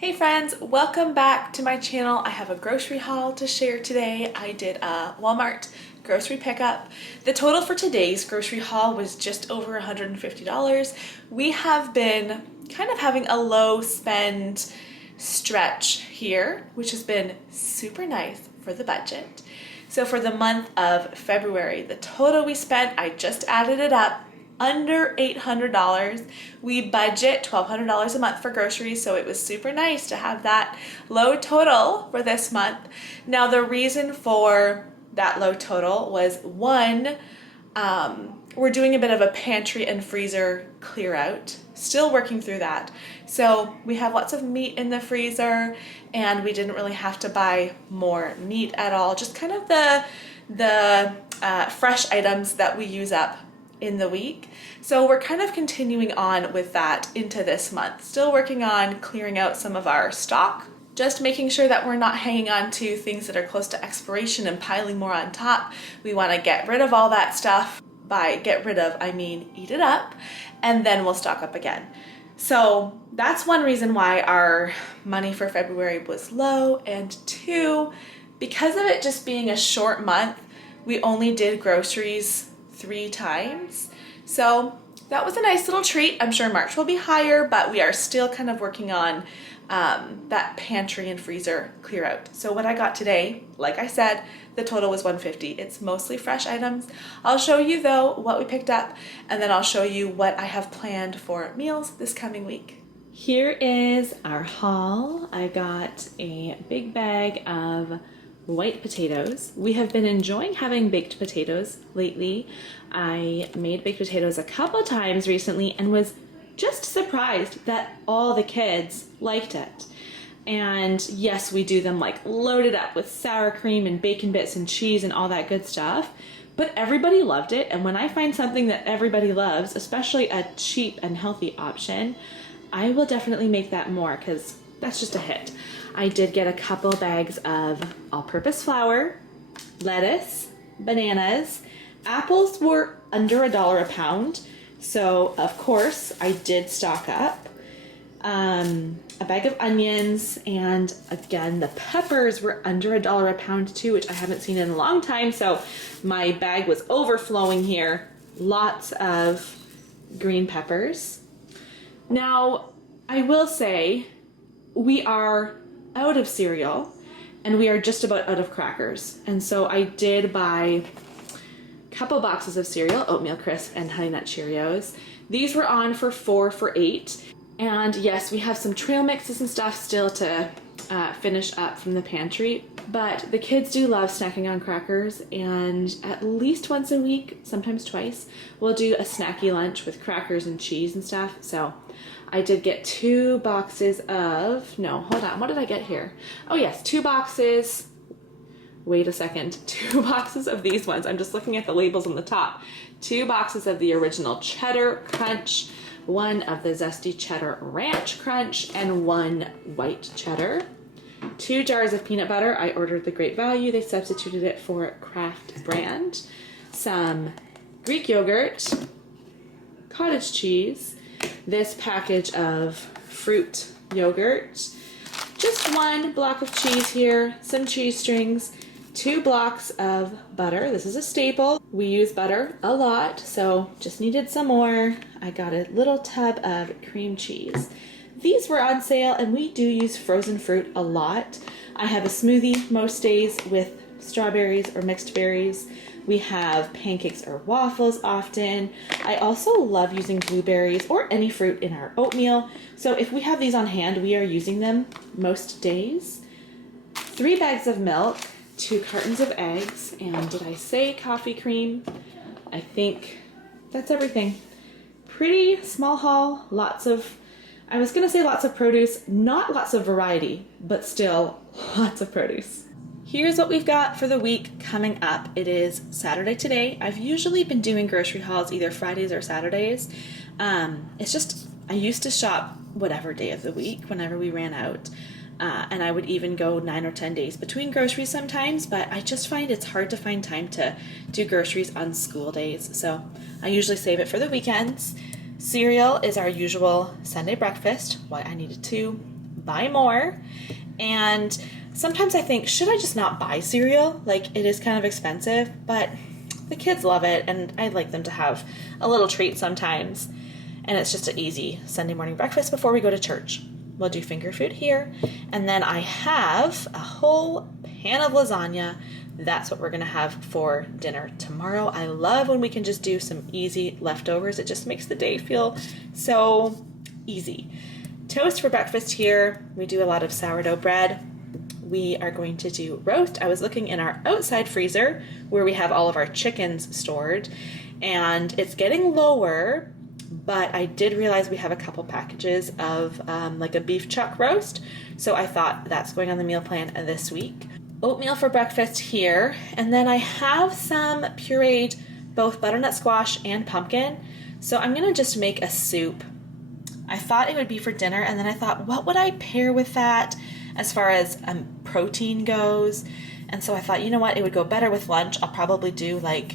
Hey friends, welcome back to my channel. I have a grocery haul to share today. I did a Walmart grocery pickup. The total for today's grocery haul was just over $150. We have been kind of having a low spend stretch here, which has been super nice for the budget. So for the month of February, the total we spent, I just added it up, under $800. We budget $1,200 a month for groceries, so it was super nice to have that low total for this month. Now the reason for that low total was one, we're doing a bit of a pantry and freezer clear out, still working through that. So we have lots of meat in the freezer and we didn't really have to buy more meat at all, just kind of the fresh items that we use up in the week. So we're kind of continuing on with that into this month. Still working on clearing out some of our stock, just making sure that we're not hanging on to things that are close to expiration and piling more on top. We want to get rid of all that stuff. By get rid of, I mean eat it up, and then we'll stock up again. So that's one reason why our money for February was low, and two, because of it just being a short month, we only did groceries 3 times. So that was a nice little treat. I'm sure March will be higher, but we are still kind of working on that pantry and freezer clear out. So what I got today, like I said, the total was $150. It's mostly fresh items. I'll show you though what we picked up, and then I'll show you what I have planned for meals this coming week. Here is our haul. I got a big bag of white potatoes. We have been enjoying having baked potatoes lately. I made baked potatoes a couple times recently and was just surprised that all the kids liked it. And yes, we do them like loaded up with sour cream and bacon bits and cheese and all that good stuff, but everybody loved it. And when I find something that everybody loves, especially a cheap and healthy option, I will definitely make that more because that's just a hit. I did get a couple bags of all-purpose flour, lettuce, bananas. Apples were under $1 a pound, so of course I did stock up. A bag of onions, and again the peppers were under $1 a pound too, which I haven't seen in a long time, so my bag was overflowing here. Lots of green peppers. Now I will say we are out of cereal and we are just about out of crackers, and so I did buy a couple boxes of cereal, oatmeal crisp and honey nut Cheerios. These were on for 4 for $8, and yes, we have some trail mixes and stuff still to finish up from the pantry, but the kids do love snacking on crackers, and at least once a week, sometimes twice, we'll do a snacky lunch with crackers and cheese and stuff. So I did get 2 boxes of, no, hold on, what did I get here? Oh yes, 2 boxes, wait a second, 2 boxes of these ones. I'm just looking at the labels on the top. 2 boxes of the original cheddar crunch, 1 of the zesty cheddar ranch crunch, and 1 white cheddar. 2 jars of peanut butter. I ordered the Great Value. They substituted it for Kraft brand. Some Greek yogurt, cottage cheese, this package of fruit yogurt, just 1 block of cheese here, some cheese strings, 2 blocks of butter. This is a staple. We use butter a lot, so just needed some more. I got a little tub of cream cheese. These were on sale, and we do use frozen fruit a lot. I have a smoothie most days with strawberries or mixed berries. We have pancakes or waffles often. I also love using blueberries or any fruit in our oatmeal. So if we have these on hand, we are using them most days. 3 bags of milk, 2 cartons of eggs, and did I say coffee cream? I think that's everything. Pretty small haul, lots of, I was gonna say lots of produce, not lots of variety, but still lots of produce. Here's what we've got for the week coming up. It is Saturday today. I've usually been doing grocery hauls either Fridays or Saturdays. It's just, I used to shop whatever day of the week whenever we ran out. And I would even go 9 or 10 days between groceries sometimes, but I just find it's hard to find time to do groceries on school days. So I usually save it for the weekends. Cereal is our usual Sunday breakfast. Why I needed 2. buy more. And sometimes I think, should I just not buy cereal? Like, it is kind of expensive, but the kids love it, and I'd like them to have a little treat sometimes. And it's just an easy Sunday morning breakfast before we go to church. We'll do finger food here, and then I have a whole pan of lasagna. That's what we're gonna have for dinner tomorrow. I love when we can just do some easy leftovers. It just makes the day feel so easy. Toast for breakfast here. We do a lot of sourdough bread. We are going to do roast. I was looking in our outside freezer where we have all of our chickens stored, and it's getting lower, but I did realize we have a couple packages of like a beef chuck roast, so I thought that's going on the meal plan this week. Oatmeal for breakfast here, and then I have some pureed both butternut squash and pumpkin, so I'm gonna just make a soup. I thought it would be for dinner, and then I thought, what would I pair with that as far as protein goes? And so I thought, you know what, it would go better with lunch. I'll probably do like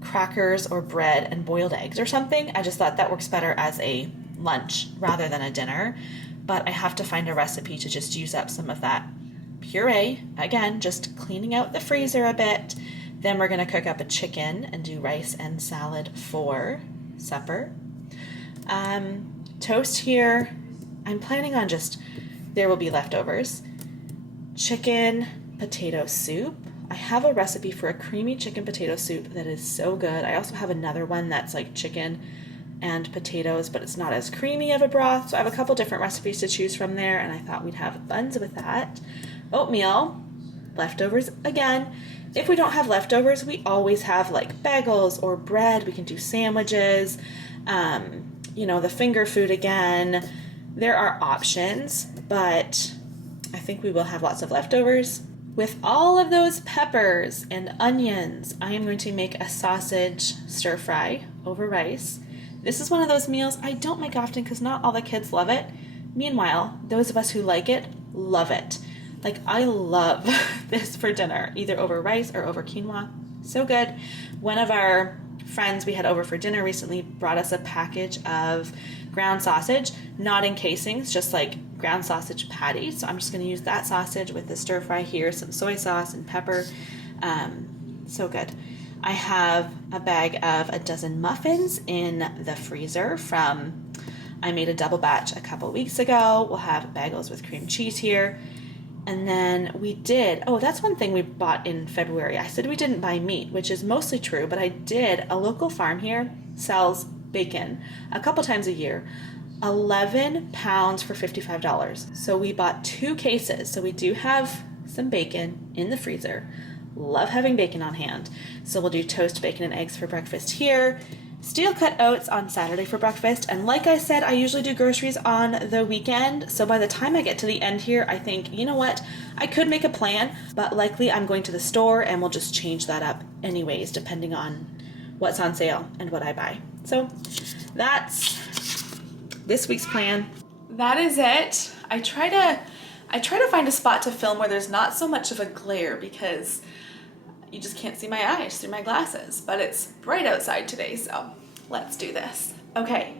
crackers or bread and boiled eggs or something. I just thought that works better as a lunch rather than a dinner, but I have to find a recipe to just use up some of that puree. Again, just cleaning out the freezer a bit. Then we're gonna cook up a chicken and do rice and salad for supper. Toast here. I'm planning on there will be leftovers. Chicken potato soup. I have a recipe for a creamy chicken potato soup that is so good. I also have another one that's like chicken and potatoes, but it's not as creamy of a broth. So I have a couple different recipes to choose from there, and I thought we'd have buns with that. Oatmeal, leftovers again. If we don't have leftovers, we always have like bagels or bread. We can do sandwiches, the finger food again. There are options, but I think we will have lots of leftovers. With all of those peppers and onions, I am going to make a sausage stir fry over rice. This is one of those meals I don't make often because not all the kids love it. Meanwhile, those of us who like it, love it. Like, I love this for dinner, either over rice or over quinoa. So good. One of our friends we had over for dinner recently brought us a package of ground sausage, not in casings, just like ground sausage patties. So I'm just going to use that sausage with the stir fry here, some soy sauce and pepper. So good. I have a bag of a dozen muffins in the freezer I made a double batch a couple weeks ago. We'll have bagels with cream cheese here. And then that's one thing we bought in February. I said we didn't buy meat, which is mostly true, but a local farm here sells bacon a couple times a year. 11 pounds for $55. So we bought 2 cases. So we do have some bacon in the freezer. Love having bacon on hand. So we'll do toast, bacon, and eggs for breakfast here. Steel cut oats on Saturday for breakfast. And like I said, I usually do groceries on the weekend. So by the time I get to the end here, I think, you know what? I could make a plan, but likely I'm going to the store and we'll just change that up anyways, depending on what's on sale and what I buy. So that's this week's plan. That is it. I try to find a spot to film where there's not so much of a glare because you just can't see my eyes through my glasses, but it's bright outside today, so let's do this. Okay,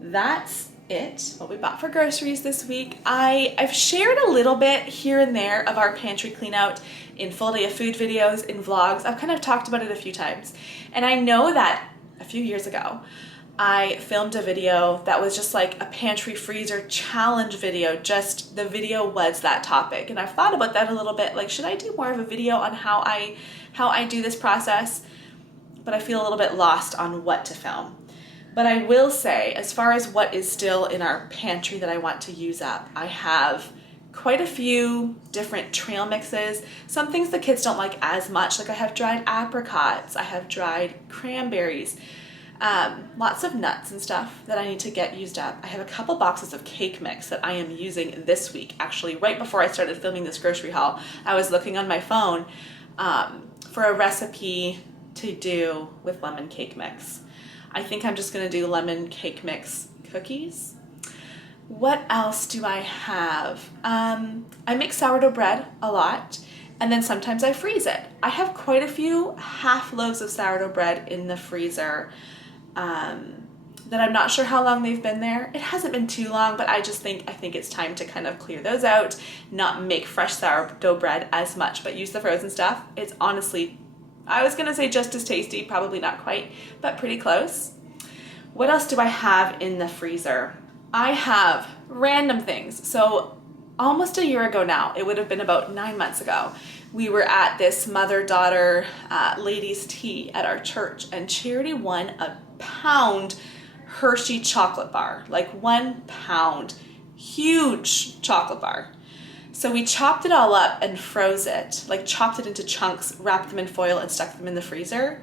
that's it, what we bought for groceries this week. I've shared a little bit here and there of our pantry clean out in full day of food videos, in vlogs. I've kind of talked about it a few times, and I know that a few years ago, I filmed a video that was just like a pantry freezer challenge video. Just the video was that topic. And I've thought about that a little bit. Like, should I do more of a video on how I do this process? But I feel a little bit lost on what to film. But I will say, as far as what is still in our pantry that I want to use up, I have quite a few different trail mixes. Some things the kids don't like as much. Like I have dried apricots, I have dried cranberries, lots of nuts and stuff that I need to get used up. I have a couple boxes of cake mix that I am using this week. Actually, right before I started filming this grocery haul, I was looking on my phone for a recipe to do with lemon cake mix. I think I'm just gonna do lemon cake mix cookies. What else do I have? I make sourdough bread a lot, and then sometimes I freeze it. I have quite a few half loaves of sourdough bread in the freezer. that I'm not sure how long they've been there. It hasn't been too long, but I think it's time to kind of clear those out, not make fresh sourdough bread as much, but use the frozen stuff. It's honestly, I was gonna say just as tasty, probably not quite, but pretty close. What else do I have in the freezer? I have random things. So almost a year ago now, it would have been about 9 months ago, we were at this mother-daughter ladies' tea at our church, and Charity won a pound Hershey chocolate bar, like 1 pound, huge chocolate bar. So we chopped it all up and froze it, like chopped it into chunks, wrapped them in foil and stuck them in the freezer.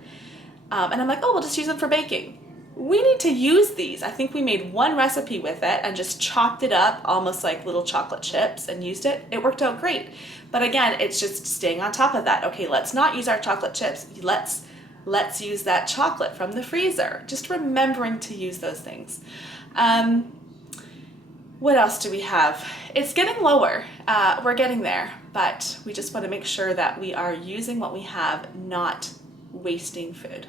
And I'm like, oh, we'll just use them for baking. We need to use these. I think we made one recipe with it and just chopped it up almost like little chocolate chips and used it. It worked out great. But again, it's just staying on top of that. Okay, let's not use our chocolate chips. Let's use that chocolate from the freezer. Just remembering to use those things. What else do we have? It's getting lower. We're getting there, but we just want to make sure that we are using what we have, not wasting food.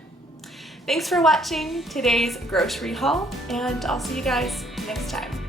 Thanks for watching today's grocery haul, and I'll see you guys next time.